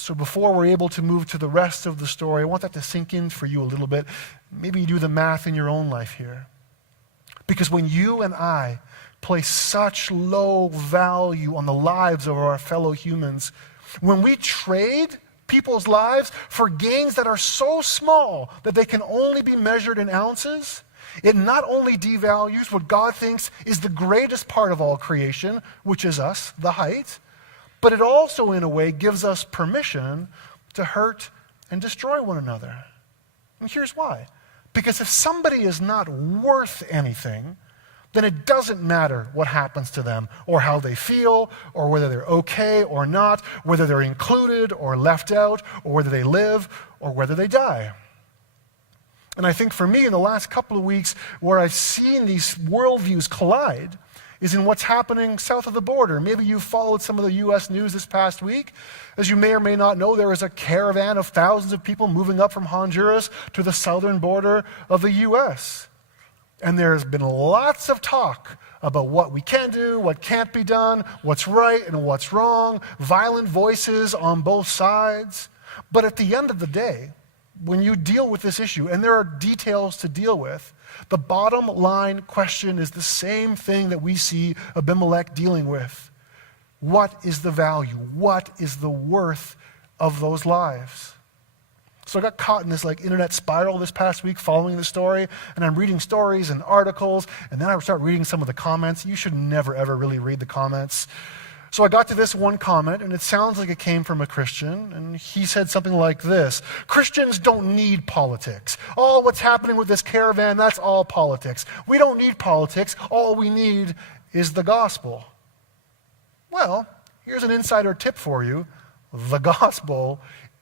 So before we're able to move to the rest of the story, I want that to sink in for you a little bit. Maybe you do the math in your own life here. Because when you and I place such low value on the lives of our fellow humans, when we trade people's lives for gains that are so small that they can only be measured in ounces, it not only devalues what God thinks is the greatest part of all creation, which is us, the height, but it also, in a way, gives us permission to hurt and destroy one another. And here's why. Because if somebody is not worth anything, then it doesn't matter what happens to them or how they feel or whether they're okay or not, whether they're included or left out or whether they live or whether they die. And I think for me in the last couple of weeks where I've seen these worldviews collide is in what's happening south of the border. Maybe you followed some of the U.S. news this past week. As you may or may not know, there was a caravan of thousands of people moving up from Honduras to the southern border of the U.S. And there's been lots of talk about what we can do, what can't be done, what's right and what's wrong, violent voices on both sides. But at the end of the day, when you deal with this issue, and there are details to deal with, the bottom line question is the same thing that we see Abimelech dealing with. What is the value? What is the worth of those lives? So I got caught in this internet spiral this past week following the story, and I'm reading stories and articles, and then I start reading some of the comments. You should never, ever really read the comments. So I got to this one comment, and it sounds like it came from a Christian, and he said something like this: Christians don't need politics. All what's happening with this caravan, that's all politics. We don't need politics. All we need is the gospel. Well, here's an insider tip for you. The gospel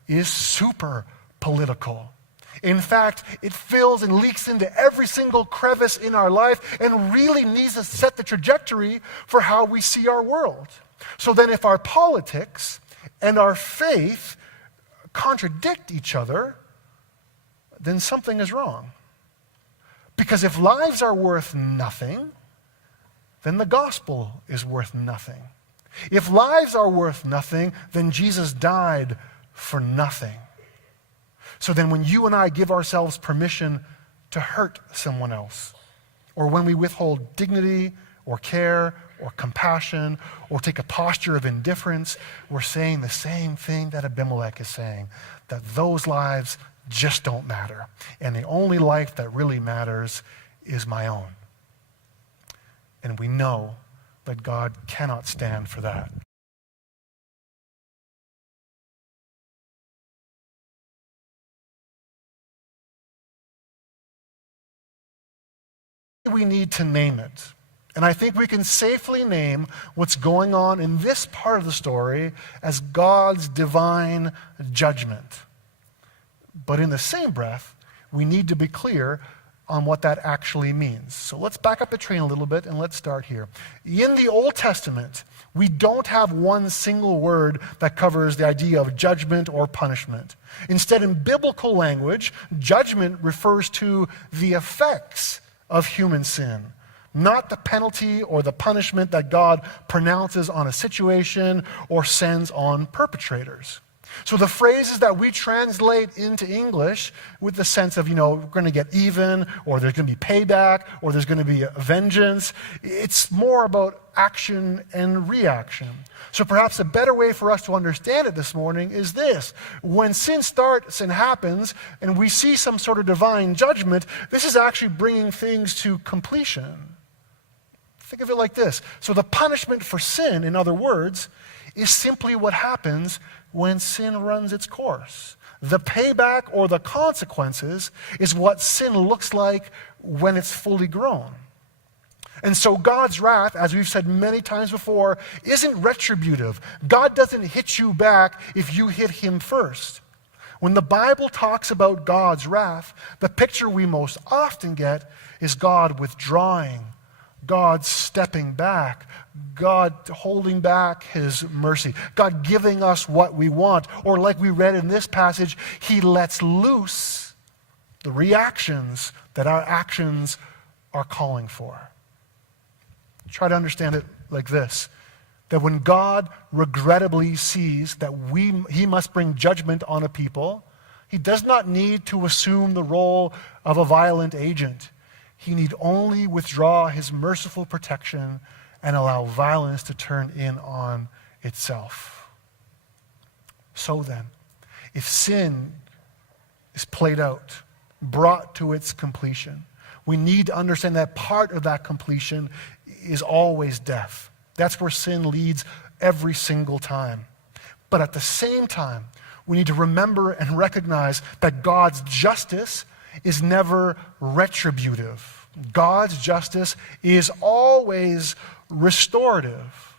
is super political. In fact, it fills and leaks into every single crevice in our life and really needs to set the trajectory for how we see our world. So then if our politics and our faith contradict each other, then something is wrong. Because if lives are worth nothing, then the gospel is worth nothing. If lives are worth nothing, then Jesus died for nothing. So then when you and I give ourselves permission to hurt someone else, or when we withhold dignity or care or compassion or take a posture of indifference, we're saying the same thing that Abimelech is saying, that those lives just don't matter. And the only life that really matters is my own. And we know that God cannot stand for that. We need to name it. And I think we can safely name what's going on in this part of the story as God's divine judgment. But in the same breath, we need to be clear on what that actually means. So let's back up the train a little bit and let's start here. In the Old Testament, we don't have one single word that covers the idea of judgment or punishment. Instead, in biblical language, judgment refers to the effects of human sin, not the penalty or the punishment that God pronounces on a situation or sends on perpetrators. So the phrases that we translate into English with the sense of, we're going to get even, or there's going to be payback, or there's going to be a vengeance, it's more about action and reaction. So perhaps a better way for us to understand it this morning is this: when sin starts and happens, and we see some sort of divine judgment, this is actually bringing things to completion. Think of it like this. So the punishment for sin, in other words, is simply what happens when sin runs its course. The payback or the consequences is what sin looks like when it's fully grown. And so God's wrath, as we've said many times before, isn't retributive. God doesn't hit you back if you hit him first. When the Bible talks about God's wrath, the picture we most often get is God withdrawing, God stepping back, God holding back his mercy, God giving us what we want. Or like we read in this passage, he lets loose the reactions that our actions are calling for. Try to understand it like this. that when God regrettably sees that he must bring judgment on a people, he does not need to assume the role of a violent agent. He need only withdraw his merciful protection and allow violence to turn in on itself. So then, if sin is played out, brought to its completion, we need to understand that part of that completion is always death. That's where sin leads every single time. But at the same time, we need to remember and recognize that God's justice is never retributive. God's justice is always restorative.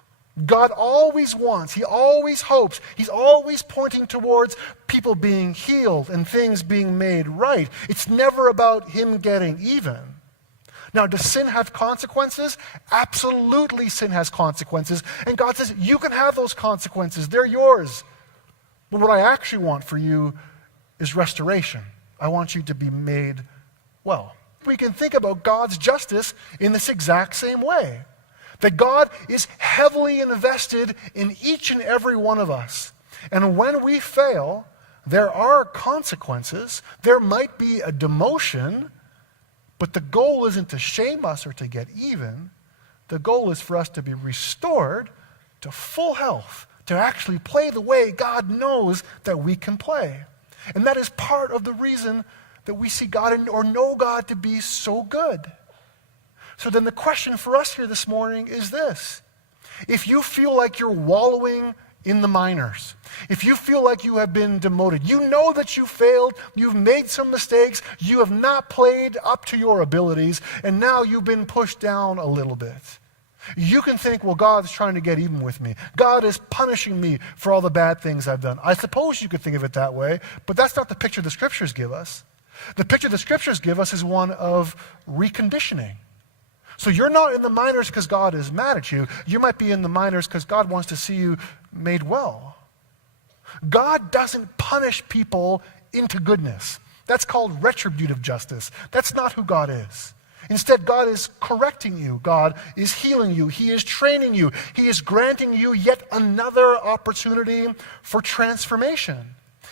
God always wants, he always hopes, he's always pointing towards people being healed and things being made right. It's never about him getting even. Now, does sin have consequences? Absolutely, sin has consequences. And God says, you can have those consequences. They're yours. But what I actually want for you is restoration. I want you to be made well. We can think about God's justice in this exact same way. That God is heavily invested in each and every one of us. And when we fail, there are consequences. There might be a demotion. But the goal isn't to shame us or to get even. The goal is for us to be restored to full health, to actually play the way God knows that we can play. And that is part of the reason that we see God or know God to be so good. So then the question for us here this morning is this. If you feel like you're wallowing in the minors, if you feel like you have been demoted, you know that you failed, you've made some mistakes, you have not played up to your abilities, and now you've been pushed down a little bit. You can think, well, God's trying to get even with me. God is punishing me for all the bad things I've done. I suppose you could think of it that way, but that's not the picture the Scriptures give us. The picture the Scriptures give us is one of reconditioning. So you're not in the minors because God is mad at you. You might be in the minors because God wants to see you made well. God doesn't punish people into goodness. That's called retributive justice. That's not who God is. Instead, God is correcting you. God is healing you. He is training you. He is granting you yet another opportunity for transformation.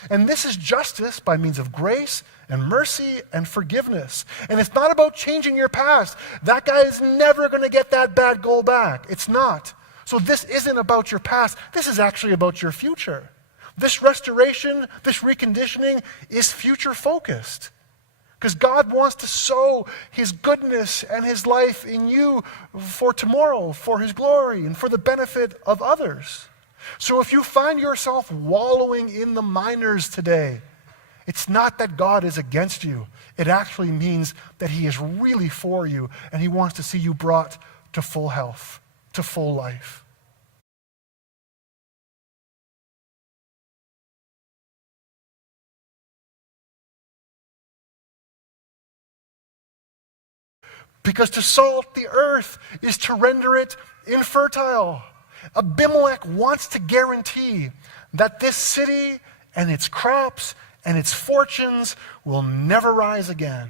And this is justice by means of grace and mercy and forgiveness. And it's not about changing your past. That guy is never going to get that bad goal back. It's not. So this isn't about your past. This is actually about your future. This restoration, this reconditioning is future focused. Because God wants to sow his goodness and his life in you for tomorrow, for his glory, and for the benefit of others. So if you find yourself wallowing in the minors today, it's not that God is against you. It actually means that he is really for you, and he wants to see you brought to full health, to full life. Because to salt the earth is to render it infertile. Abimelech wants to guarantee that this city and its crops and its fortunes will never rise again.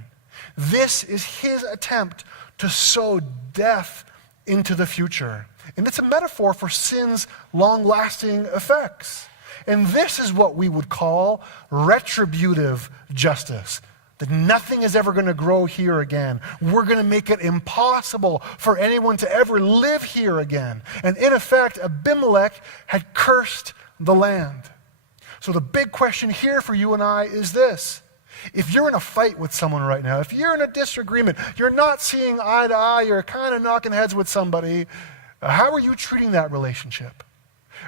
This is his attempt to sow death into the future. And it's a metaphor for sin's long-lasting effects. And this is what we would call retributive justice. That nothing is ever going to grow here again. We're going to make it impossible for anyone to ever live here again. And in effect, Abimelech had cursed the land. So the big question here for you and I is this. If you're in a fight with someone right now, if you're in a disagreement, you're not seeing eye to eye, you're kind of knocking heads with somebody, how are you treating that relationship?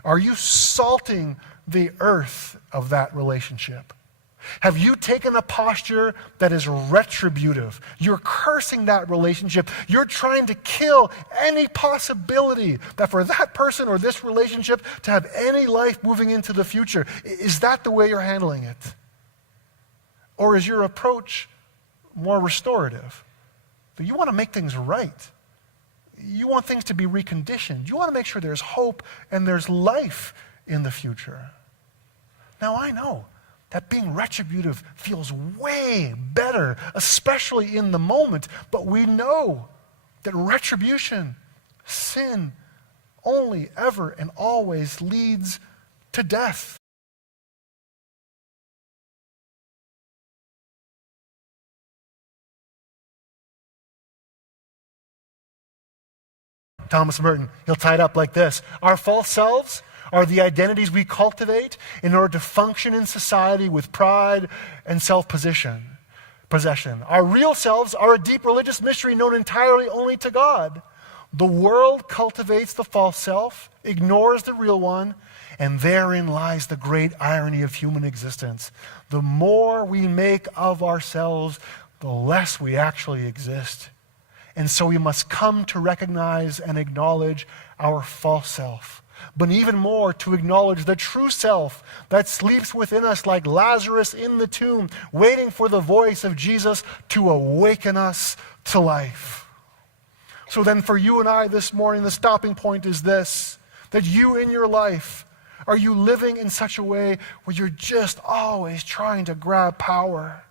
Are you salting the earth of that relationship? Have you taken a posture that is retributive? You're cursing that relationship. You're trying to kill any possibility that for that person or this relationship to have any life moving into the future. Is that the way you're handling it? Or is your approach more restorative? Do you want to make things right? You want things to be reconditioned. You want to make sure there's hope and there's life in the future. Now I know that being retributive feels way better, especially in the moment. But we know that retribution, sin, only, ever, and always leads to death. Thomas Merton, he'll tie it up like this. Our false selves are the identities we cultivate in order to function in society with pride and self-possession. Our real selves are a deep religious mystery known entirely only to God. The world cultivates the false self, ignores the real one, and therein lies the great irony of human existence. The more we make of ourselves, the less we actually exist. And so we must come to recognize and acknowledge our false self, but even more to acknowledge the true self that sleeps within us like Lazarus in the tomb, waiting for the voice of Jesus to awaken us to life. So then for you and I this morning, the stopping point is this, that you in your life, are you living in such a way where you're just always trying to grab power?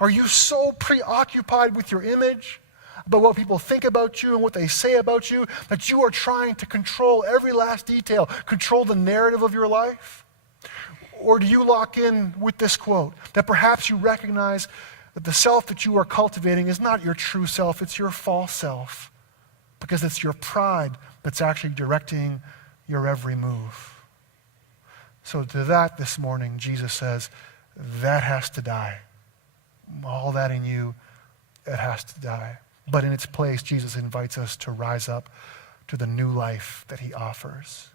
Are you so preoccupied with your image, about what people think about you and what they say about you, that you are trying to control every last detail, control the narrative of your life? Or do you lock in with this quote, that perhaps you recognize that the self that you are cultivating is not your true self, it's your false self, because it's your pride that's actually directing your every move. So to that this morning, Jesus says, that has to die. All that in you, it has to die. But in its place, Jesus invites us to rise up to the new life that he offers.